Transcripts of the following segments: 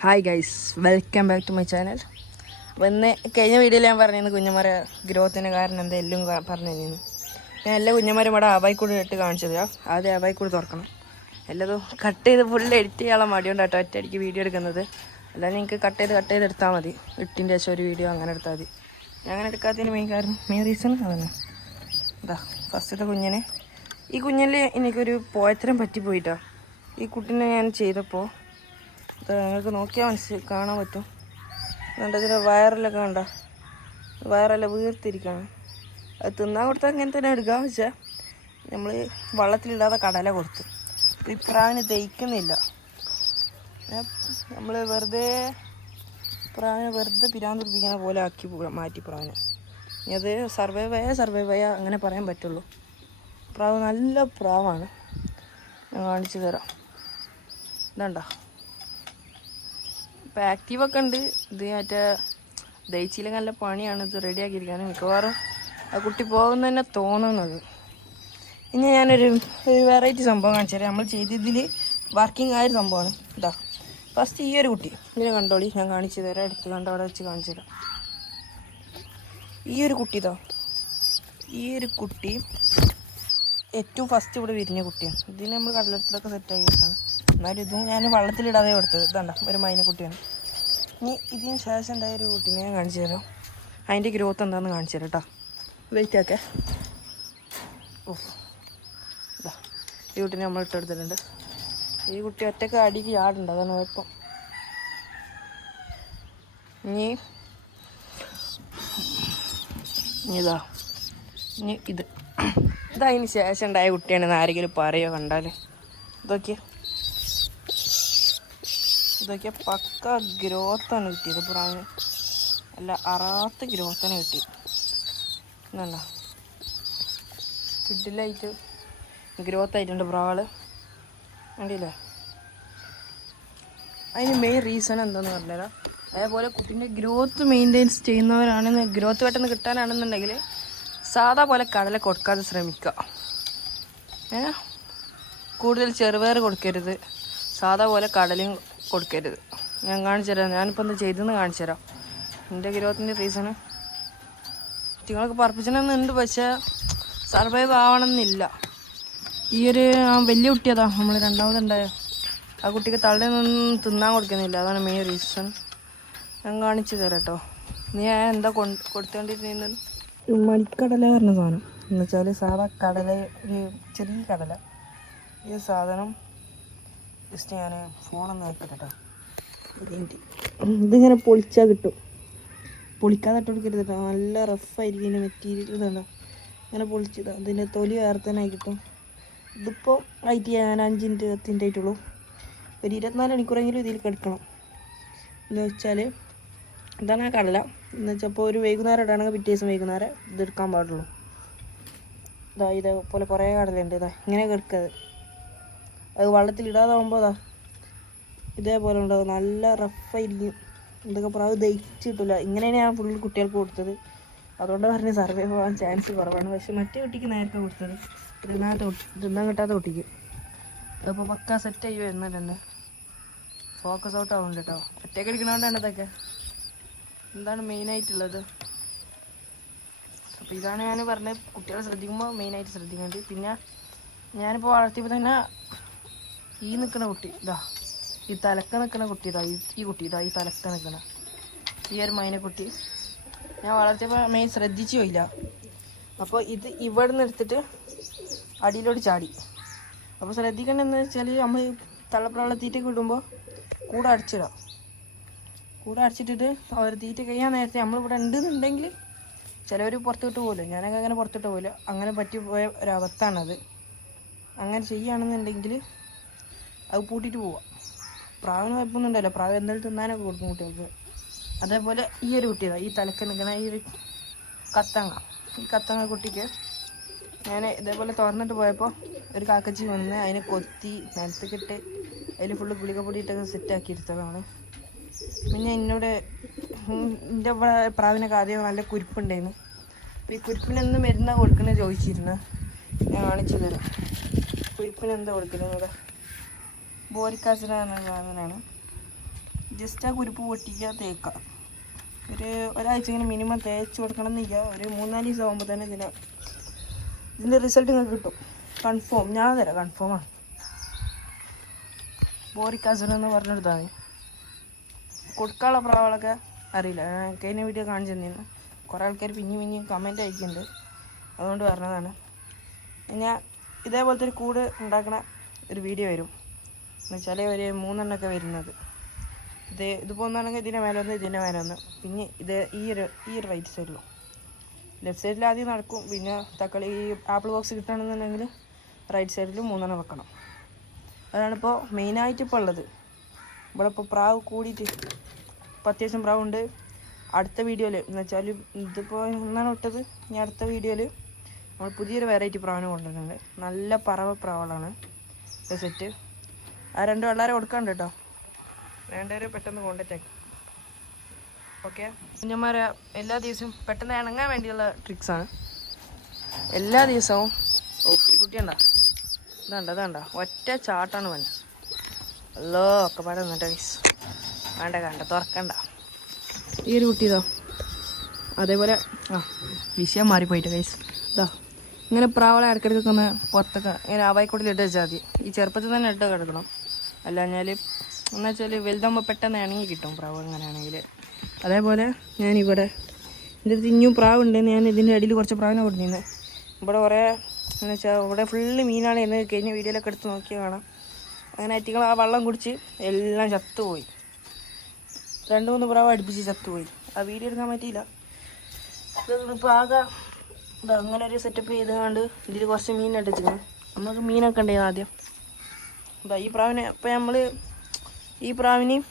Hi guys welcome back to my channel അപ്പോൾ ഇന്ന് കഴിഞ്ഞ വീഡിയോയിൽ ഞാൻ പറഞ്ഞിരുന്നു കുഞ്ഞന്മാരെ ഗ്രോത്തിന് കാരണം എന്താ എല്ലാം പറഞ്ഞു തന്നിരുന്നു ഞാൻ എല്ലാ കുഞ്ഞന്മാരും ഇവിടെ അവായിക്കൂട് ഇട്ട് കാണിച്ചത്. ആദ്യം അവായിക്കൂട് തുറക്കണം. എല്ലാതും കട്ട് ചെയ്ത് ഫുൾ എഡിറ്റ് ചെയ്യാനുള്ള മടിയുണ്ടാട്ടോ ഒറ്റയടിക്ക് വീഡിയോ എടുക്കുന്നത്. അല്ലാതെ നിങ്ങൾക്ക് കട്ട് ചെയ്ത് കട്ട് ചെയ്ത് എടുത്താൽ മതി. ഇട്ടിന്റെ ശേഷം ഒരു വീഡിയോ അങ്ങനെ എടുത്താൽ മതി. ഞാൻ അങ്ങനെ എടുക്കാത്തതിന് മെയിൻ കാരണം മെയിൻ റീസൺ അതന്നെ ഇതാ ഫസ്റ്റത്തെ കുഞ്ഞിനെ. ഈ കുഞ്ഞിൽ എനിക്കൊരു പോയത്തരം പറ്റിപ്പോയിട്ടോ ഈ കുട്ടീനെ ഞാൻ ചെയ്തപ്പോൾ നിങ്ങൾക്ക് നോക്കിയാൽ മനസ്സിൽ കാണാൻ പറ്റും. എന്നിട്ട് ഇതിന്റെ വയറിലൊക്കെ കണ്ട? വയറെല്ലാം വീർത്തിരിക്കണം. അത് തിന്നാൻ കൊടുത്താൽ ഇങ്ങനെ തന്നെ എടുക്കാം. പക്ഷേ നമ്മൾ വള്ളത്തിലിടാതെ കടല കൊടുത്തു. ഈ പ്രാവിന് ദഹിക്കുന്നില്ല. നമ്മൾ വെറുതെ പ്രാവിനെ വെറുതെ പിരാന്തിരിപ്പിക്കണ പോലെ ആക്കി മാറ്റി പ്രാവിനെ. അത് സർവൈവ് ആയാൽ സർവൈവ് ആയാൽ അങ്ങനെ പറയാൻ പറ്റുള്ളൂ. പ്രാവ് നല്ല പ്രാവാണ്. ഞാൻ കാണിച്ചു തരാം. ഇതണ്ട. ഇപ്പം ആക്റ്റീവൊക്കെ ഉണ്ട്. ഇത് മറ്റേ ദഹിച്ചിലെ നല്ല പണിയാണ്. ഇത് റെഡിയാക്കിയിരിക്കാൻ മിക്കവാറും. ആ കുട്ടി പോകുന്ന തന്നെ തോന്നുന്നത്. ഇനി ഞാനൊരു ഒരു വെറൈറ്റി സംഭവം കാണിച്ചു തരാം. നമ്മൾ ചെയ്തതിൽ വർക്കിംഗ് ആയൊരു സംഭവമാണ്. ഇതാ. ഫസ്റ്റ് ഈ ഒരു കുട്ടി. ഇതിനെ കണ്ടോളി. ഞാൻ കാണിച്ചു തരാം. എടുത്ത് കണ്ട? അവിടെ വെച്ച് കാണിച്ചു തരാം. ഈ ഒരു കുട്ടി ഇതാ. ഈ ഒരു കുട്ടി ഏറ്റവും ഫസ്റ്റ് ഇവിടെ വിരിഞ്ഞ കുട്ടിയാണ്. ഇതിന് നമ്മൾ കടലത്തിലൊക്കെ സെറ്റാക്കി വെക്കാണ് എന്നാലും ഇതും ഞാൻ വള്ളത്തിലിടാതെ കൊടുത്തത്. ഇതണ്ട ഒരു മൈനക്കുട്ടിയാണ് ഇനി ഇതിന് ശേഷം ഉണ്ടായ ഒരു കുട്ടീനെ ഞാൻ കാണിച്ചു തരാം. അതിന്റെ ഗ്രോത്ത് എന്താണെന്ന് കാണിച്ചു തരാം കേട്ടോ വെയിറ്റ് ആക്കെ ഓ ഇതാ ഈ കുട്ടീനെ നമ്മൾ ഇട്ടെടുത്തിട്ടുണ്ട് ഈ കുട്ടി ഒറ്റയ്ക്ക് അടിക്ക് ചാടുണ്ട് അതാണ് കുഴപ്പം. ഇനി ഇതാ ഇനി ഇത്. ഇതതിന് ശേഷം ഉണ്ടായ കുട്ടിയാണെന്ന് ആരെങ്കിലും പറയോ കണ്ടാൽ ഇതൊക്കെ. ഇതൊക്കെ പക്ക ഗ്രോത്താണ് കിട്ടിയത് പ്രാവിന് അല്ല അറാത്ത ഗ്രോത്താണ് കിട്ടി. എന്നല്ല കിഡിലായിട്ട് ഗ്രോത്ത് ആയിട്ടുണ്ട് പ്രാവൾ കണ്ടില്ലേ? അതിന് മെയിൻ റീസൺ എന്താണെന്ന് പറഞ്ഞുതരാം. അതേപോലെ കുട്ടീന്റെ ഗ്രോത്ത് മെയിന്റെയിൻസ് ചെയ്യുന്നവരാണെന്ന് ഗ്രോത്ത് പെട്ടെന്ന് കിട്ടാനാണെന്നുണ്ടെങ്കിൽ സാധാ പോലെ കടല കൊടുക്കാതെ ശ്രമിക്കുക. ഏ? കൂടുതൽ ചെറുപയർ കൊടുക്കരുത്. സാധാ പോലെ കടലയും കൊടുക്കരുത്. ഞാൻ കാണിച്ചു തരാം. ഞാനിപ്പോൾ എന്താ ചെയ്തെന്ന് കാണിച്ചു തരാം. എന്റെ ഗ്രോത്തിന്റെ റീസണ് കുട്ടികളൊക്കെ പറപ്പിച്ചണമെന്നുണ്ട് പക്ഷേ സർവൈവ് ആവണമെന്നില്ല. ഈ ഒരു വലിയ കുട്ടിയതാ നമ്മൾ രണ്ടാമതുണ്ടായ. ആ കുട്ടിക്ക് തള്ളയൊന്നും തിന്നാൻ കൊടുക്കുന്നില്ല. അതാണ് മെയിൻ റീസൺ ഞാൻ കാണിച്ചു തരാം കേട്ടോ നീ എന്താ കൊണ്ട് കൊടുത്തോണ്ടിരുന്നത് മണിക്കടല പറഞ്ഞ സാധനം. എന്നുവെച്ചാൽ സാധാ കടല ഒരു ചെറിയ കടല. ഈ സാധനം ജസ്റ്റ് ഞാൻ ഫോണൊന്ന് വെക്കട്ടെ കേട്ടോ ഒരു മിനിറ്റ്. ഇതിങ്ങനെ പൊളിച്ചാൽ കിട്ടും. പൊളിക്കാതെ ഇട്ട് കൊടുക്കരുത് കേട്ടോ. നല്ല റഫായിരിക്കും ഇതിന്റെ മെറ്റീരിയൽ ഇതുണ്ടോ? ഇങ്ങനെ പൊളിച്ചത് അതിന്റെ തൊലി വേർത്തനായി കിട്ടും. ഇതിപ്പോൾ ആയിട്ട് ഞാൻ അഞ്ച് മിനിറ്റ് പത്ത് മിനിറ്റ് ആയിട്ടുള്ളൂ. ഒരു ഇരുപത്തിനാല് മണിക്കൂറെങ്കിലും ഇതിൽ കിടക്കണം. എന്ന് വെച്ചാൽ ഇതാണ് ആ കടല. എന്ന് വെച്ചാൽ ഇപ്പോൾ ഒരു വൈകുന്നേരം ഇടാണെങ്കിൽ പിറ്റേ ദിവസം വൈകുന്നേരം ഇതെടുക്കാൻ പാടുള്ളൂ. ഇതാ ഇതേപോലെ കുറേ കടലുണ്ട് ഇതാ ഇങ്ങനെ കിടക്കത് അത് വെള്ളത്തിലിടാതാവുമ്പോൾ അതാ ഇതേപോലെ ഉണ്ടാവും നല്ല റഫായിരിക്കും ഇതൊക്കെ പ്രാവ് ദഹിച്ച് കിട്ടില്ല ഇങ്ങനെയാണ് ഞാൻ ഫുൾ കുട്ടികൾക്ക് കൊടുത്തത്. അതുകൊണ്ട് പറഞ്ഞ് സർവേ പോകാൻ ചാൻസ് കുറവാണ്. പക്ഷെ മറ്റേ കുട്ടിക്ക് നേരത്തെ കൊടുത്തത്. തിന്നാത്ത തിന്നാൻ കിട്ടാത്ത കുട്ടിക്ക്. അതിപ്പോൾ പക്ക സെറ്റ് ചെയ്യുമോ എന്നാൽ തന്നെ ഫോക്കസ് ഔട്ട് ആവുന്നുണ്ട് കേട്ടോ ഒറ്റയ്ക്ക് എടുക്കണോണ്ടാണ് ഇതൊക്കെ. എന്താണ് മെയിനായിട്ടുള്ളത് അപ്പോൾ ഇതാണ് ഞാൻ പറഞ്ഞത്. കുട്ടികളെ ശ്രദ്ധിക്കുമ്പോൾ മെയിനായിട്ട് ശ്രദ്ധിക്കേണ്ടത്. പിന്നെ ഞാനിപ്പോൾ വളർത്തിയപ്പോൾ തന്നെ ഈ നിൽക്കുന്ന കുട്ടി ഇതാ ഈ തലക്ക നിൽക്കുന്ന കുട്ടി ഇതാ ഈ- കുട്ടി ഇതാ ഈ തലക്ക നിൽക്കുന്ന ഈ ഒരു മൈനക്കുട്ടി ഞാൻ വളർത്തിയപ്പോൾ മെയിൻ ശ്രദ്ധിച്ചു പോയില്ല. അപ്പോൾ ഇത് ഇവിടെ നിന്ന് എടുത്തിട്ട് അടിയിലോട്ട് ചാടി. അപ്പോൾ ശ്രദ്ധിക്കേണ്ടതെന്ന് വെച്ചാൽ നമ്മൾ തള്ളപ്രാള തീറ്റയ്ക്ക് വിടുമ്പോൾ കൂടെ അടച്ചിടാം. കൂടെ അടച്ചിട്ടിട്ട് അവർ തീറ്റ കഴിയാൻ നേരത്തെ നമ്മളിവിടെ ഉണ്ടെന്നുണ്ടെങ്കിൽ ചിലവർ പുറത്തോട്ട് പോകില്ല ഞാനൊക്കെ അങ്ങനെ പുറത്തോട്ട് പോകില്ല അങ്ങനെ പറ്റിപ്പോയ ഒരവസ്ഥാണത് അങ്ങനെ ചെയ്യുകയാണെന്നുണ്ടെങ്കിൽ അത് പൂട്ടിയിട്ട് പോവാം. പ്രാവിന് കുഴപ്പമൊന്നും ഉണ്ടല്ലോ പ്രാവ് എന്തായാലും തിന്നാനൊക്കെ കൊടുക്കും കുട്ടികൾക്ക്. അതേപോലെ ഈ ഒരു കുട്ടിയതാണ് ഈ തലക്ക് നിൽക്കുന്ന ഈ ഒരു കത്തങ്ങ. ഈ കത്തങ്ങ കുട്ടിക്ക് ഞാൻ ഇതേപോലെ തുറന്നിട്ട് പോയപ്പോൾ ഒരു കാക്കച്ചി വന്ന് അതിനെ കൊത്തി നിലത്തേക്കിട്ട് അതിൽ ഫുള്ള് ഗുളികപ്പൊടി ഇട്ടൊക്കെ സെറ്റാക്കി എടുത്തതാണ്. പിന്നെ എന്നോട് എന്റെ ഇവിടെ പ്രാവിനൊക്കെ ആദ്യം നല്ല കുരിപ്പുണ്ടായിരുന്നു. അപ്പോൾ ഈ കുരിപ്പിന് മരുന്നാണ് കൊടുക്കുന്നത് ചോദിച്ചിരുന്നു. ഞാൻ കാണിച്ചു തരാം. കുരിപ്പിന് എന്താ കൊടുക്കുന്നത് ബോരിക്കാസിനാണ് സാധനമാണ് ജസ്റ്റ് ആ കുരുപ്പ് പൊട്ടിക്കുക തേക്കുക. ഒരു ഒരാഴ്ച ഇങ്ങനെ മിനിമം തേച്ച് കൊടുക്കണം എന്നില്ല ഒരു മൂന്നാൽ ദിവസം ആകുമ്പോൾ തന്നെ ഇതിന് ഇതിന്റെ റിസൾട്ട് നിങ്ങൾക്ക് കിട്ടും. കൺഫേം ഞാൻ തരാം കൺഫേമാണ് ബോറിക് ആസിഡ് എന്ന് പറഞ്ഞെടുത്താൽ മതി കൊടുക്കാനുള്ള പ്രാവളൊക്കെ അറിയില്ല. കഴിഞ്ഞ വീഡിയോ കാണിച്ചു കുറേ ആൾക്കാർ പിന്നെയും പിന്നെയും കമന്റ് അയക്കുന്നുണ്ട്. അതുകൊണ്ട് പറഞ്ഞതാണ്. ഞാൻ ഇതേപോലത്തെ ഒരു കൂട് ഉണ്ടാക്കണ ഒരു വീഡിയോ വരും. എന്നുവെച്ചാൽ ഒരു മൂന്നെണ്ണമൊക്കെ വരുന്നത്. ഇത് ഇത് പോകുന്നതാണെങ്കിൽ ഇതിന്റെ മേലെ ഒന്ന് ഇതിന്റെ മേലെ ഒന്ന്. പിന്നെ ഇത് ഈ ഒരു ഈ ഒരു റൈറ്റ് സൈഡിലും ലെഫ്റ്റ് സൈഡിൽ ആദ്യം നടക്കും. പിന്നെ തക്കാളി ഈ ആപ്പിൾ ബോക്സ് കിട്ടുകയാണെന്നുണ്ടെങ്കിൽ റൈറ്റ് സൈഡിൽ മൂന്നെണ്ണം വെക്കണം. അതാണിപ്പോൾ മെയിനായിട്ട് ഇപ്പോൾ ഉള്ളത്. ഇവിടെ ഇപ്പോൾ പ്രാവ് കൂടിയിട്ട് ഇപ്പോൾ അത്യാവശ്യം പ്രാവ് ഉണ്ട് അടുത്ത വീഡിയോയിൽ എന്ന് വെച്ചാൽ ഇതിപ്പോൾ ഒന്നാണ് ഇട്ടത് ഞാൻ അടുത്ത വീഡിയോയിൽ നമ്മൾ പുതിയൊരു വെറൈറ്റി പ്രാവിനെ കൊണ്ടുവരുന്നുണ്ട് നല്ല പറവ പ്രാവുകളാണ്. സെറ്റ് ആ രണ്ട് വെള്ളാരെ കൊടുക്കാണ്ട് കേട്ടോ വേണ്ടവർ പെട്ടെന്ന് കോണ്ടാക്ട് ആക്കി ഓക്കെ കുഞ്ഞന്മാരെ എല്ലാ ദിവസവും പെട്ടെന്ന് ഇണങ്ങാൻ വേണ്ടിയുള്ള ട്രിക്സാണ് എല്ലാ ദിവസവും. ഓ ഈ കുട്ടി ഉണ്ടോ ഇതാണ്ട ഇതാണ്ട. ഒറ്റ ചാട്ടാണ് വന്നത് അല്ലോ ഒക്കെ പാടെ നിന്നിട്ട് ഗൈസ് വേണ്ട കണ്ട തുറക്കണ്ട. ഈ ഒരു കുട്ടി ഇതോ. അതേപോലെ ആ വിഷയം മാറിപ്പോയിട്ട് ഗൈസ് ഇതാ. ഇങ്ങനെ പ്രാവളെ ഇടയ്ക്കിടയ്ക്കൊക്കെ ഒന്ന് പുറത്തൊക്കെ ഇങ്ങനെ ആവായിക്കോട്ടിൽ ഇട്ട് വെച്ചാൽ മതി. ഈ ചെറുപ്പത്തിൽ തന്നെ ഇട്ട് കിടക്കണം. അല്ലാഞ്ഞാൽ എന്ന് വെച്ചാൽ വലുതാകുമ്പോൾ പെട്ടെന്ന് ഇണങ്ങി കിട്ടും പ്രാവ് അങ്ങനെയാണെങ്കിൽ അതേപോലെ ഞാനിവിടെ എന്റെ അടുത്ത് ഇനിയും പ്രാവുണ്ട്. ഞാൻ ഇതിന്റെ അടിയിൽ കുറച്ച് പ്രാവിനെ കൊടുത്തിരുന്നത് ഇവിടെ കുറേ എന്ന് വെച്ചാൽ ഇവിടെ ഫുള്ള് മീനാണ് എന്ന് കഴിഞ്ഞ വീഡിയോയിലൊക്കെ എടുത്ത് നോക്കിയാൽ കാണാം. അങ്ങനെ അറ്റിങ്ങൾ ആ വെള്ളം കുടിച്ച് എല്ലാം ചത്തുപോയി. രണ്ട് മൂന്ന് പ്രാവ് അടുപ്പിച്ച് ചത്തുപോയി. ആ വീഡിയോ എടുക്കാൻ പറ്റിയില്ല. ഇപ്പോൾ ആകെ ഇത് അങ്ങനെ ഒരു സെറ്റപ്പ് ചെയ്തുകൊണ്ട് ഇതിൽ കുറച്ച് മീൻ ഇട്ടിച്ചിരുന്നു നമുക്ക് മീനൊക്കെ ഉണ്ടായിരുന്നു ആദ്യം ഇതാ ഈ പ്രാവിനെ ഇപ്പം നമ്മൾ ഈ പ്രാവിനെയും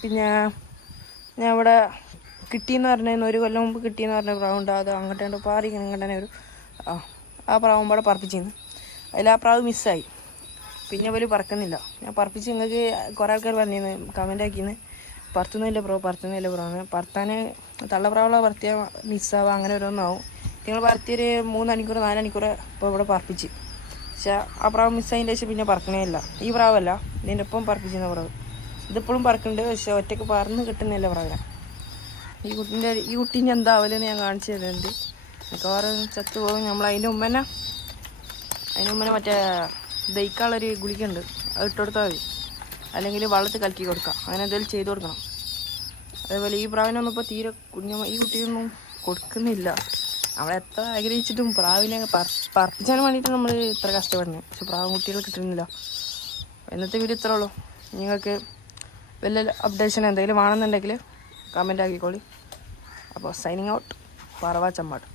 പിന്നെ ഞാൻ ഇവിടെ കിട്ടിയെന്ന് പറഞ്ഞാൽ ഒരു കൊല്ലം മുമ്പ് കിട്ടിയെന്ന് പറഞ്ഞ പ്രാവുണ്ട്. അത് അങ്ങോട്ട് പാറി ഇങ്ങനെ ഒരു ആ ആ പ്രാവും ഇവിടെ പറപ്പിച്ചിരുന്നു അതിൽ ആ പ്രാവ് മിസ്സായി. പിന്നെ പോലും പറക്കുന്നില്ല. ഞാൻ പറപ്പിച്ച് നിങ്ങൾക്ക് കുറേ ആൾക്കാർ പറഞ്ഞിരുന്നു കമന്റ് ആക്കിന്ന്. പറത്തുന്നില്ല പ്രാവ് പറത്തുന്നില്ല എന്ന്. പറത്താൻ പ്രാവുള്ള പറത്തിയാൽ മിസ്സാവുക അങ്ങനെ ഓരോന്നാവും. നിങ്ങൾ പറത്തിയൊരു മൂന്ന് മണിക്കൂർ നാല് മണിക്കൂർ ഇപ്പോൾ ഇവിടെ പറപ്പിച്ച്. പക്ഷേ ആ പ്രാവ് മിസ്സായതിന്റെ ശേഷം പിന്നെ പറക്കണേ ഇല്ല. ഈ പ്രാവല്ല ഇതിന്റെ ഒപ്പം പറപ്പിച്ചിരുന്ന പ്രാവ്. ഇതിപ്പോഴും പറക്കുന്നുണ്ട് പക്ഷെ ഒറ്റയ്ക്ക് പറന്ന് കിട്ടുന്നില്ല പ്രാവിനെ. ഈ കുട്ടീന്റെ ഈ കുട്ടീന്റെ എന്താവലെന്ന് ഞാൻ കാണിച്ചു തരുന്നുണ്ട്. മിക്കവാറും ചത്തു പോകും നമ്മൾ അതിന്റെ ഉമ്മനെ അതിന്റെ ഉമ്മനെ മറ്റേ ദഹിക്കാനുള്ളൊരു ഗുളികയുണ്ട്. അത് ഇട്ട് കൊടുത്താൽ മതി. അല്ലെങ്കിൽ വെള്ളത്തിൽ കലക്കി കൊടുക്കാം. അങ്ങനെ എന്തെങ്കിലും ചെയ്ത് കൊടുക്കണം. അതേപോലെ ഈ പ്രാവിനൊന്നും ഇപ്പോൾ തീരെ കുഞ്ഞു ഈ കുട്ടിയൊന്നും കൊടുക്കുന്നില്ല. നമ്മളെ എത്ര ആഗ്രഹിച്ചിട്ടും പ്രാവിനെ പറ പറപ്പിച്ചാൻ വേണ്ടിയിട്ട് നമ്മൾ ഇത്ര കഷ്ടപ്പെടുന്നത് പക്ഷെ പ്രാവ് കുട്ടികൾ കിട്ടുന്നില്ല. ഇന്നത്തെ വീഡിയോ ഇത്രേ ഉള്ളൂ. നിങ്ങൾക്ക് വല്ല അപ്ഡേഷൻ എന്തെങ്കിലും വേണമെന്നുണ്ടെങ്കിൽ കമന്റ് ആക്കിക്കോളി. അപ്പോൾ സൈനിങ് ഔട്ട് പറവാ ചമ്മാട്.